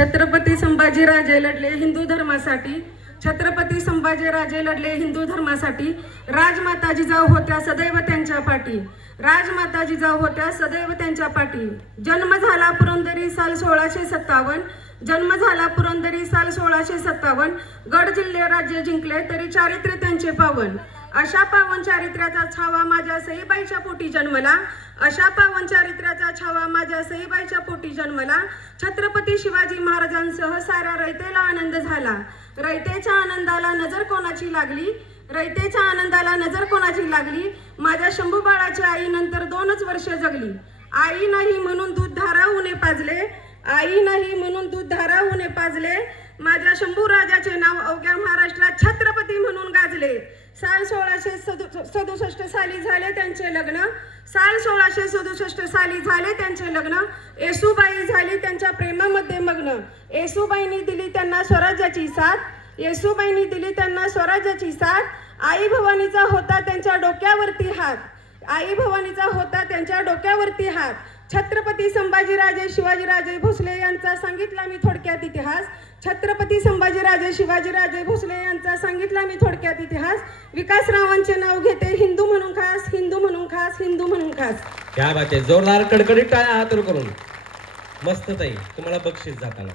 छत्रपती संभाजीराजे लढले हिंदू धर्मासाठी. छत्रपती संभाजीराजे लढले हिंदू धर्मासाठी. राजमाता जिजाऊ होत्या सदैव त्यांच्या पाठी. राजमाता जिजाऊ होत्या सदैव त्यांच्या पाठी. जन्म झाला पुरंदरी साल 1657. जन्म झाला पुरंदरी साल 1657. गड जिल्हे राज्य जिंकले तरी चारित्र्य त्यांचे पावन. अशा पावन चारित्र्याचा छावा माझ्या सईबाईच्या पोटी जन्मला. अशा पावन चारित्र्याचा छावा माझ्या सईबाईच्या पोटी जन्मला. छत्रपती शिवाजी महाराजांसह साऱ्या रयतेला आनंद झाला. रयतेच्या आनंदाला नजर कोणाची लागली. रयतेच्या आनंदाला नजर कोणाची लागली. माझ्या शंभू बाळाची आई नंतर 2च वर्ष जगली. आई नाही म्हणून दूध धाराऊने पाजले. आई नाही म्हणून दूध धाराऊने पाजले. माझ्या शंभू राजाचे नाव अवघ्या महाराष्ट्रात छत्रपती म्हणून गाजले. साल 1667 साली झाले त्यांचे लग्न. साल 1667 साली झाले त्यांचे लग्न. येसूबाई झाली त्यांच्या प्रेमामध्ये मग्न. येसूबाईंनी दिली त्यांना स्वराज्याची साथ. येसूबाईंनी दिली त्यांना स्वराज्याची साथ. आई भवानीचा होता त्यांच्या डोक्यावरती हात. आई भवानीचा होता त्यांच्या डोक्यावरती हात. छत्रपती संभाजीराजे शिवाजीराजे भोसले यांचा सांगितला मी थोडक्यात इतिहास. छत्रपती संभाजीराजे शिवाजीराजे भोसले यांचा सांगितला मी थोडक्यात इतिहास. विकासरावांचे नाव घेते हिंदू म्हणून खास. हिंदू म्हणून खास. हिंदू म्हणून खास. क्या बात आहे. जोरदार कडकडीत टाळ्या हात करून. मस्त ताई, तुम्हाला बक्षीस जाताना.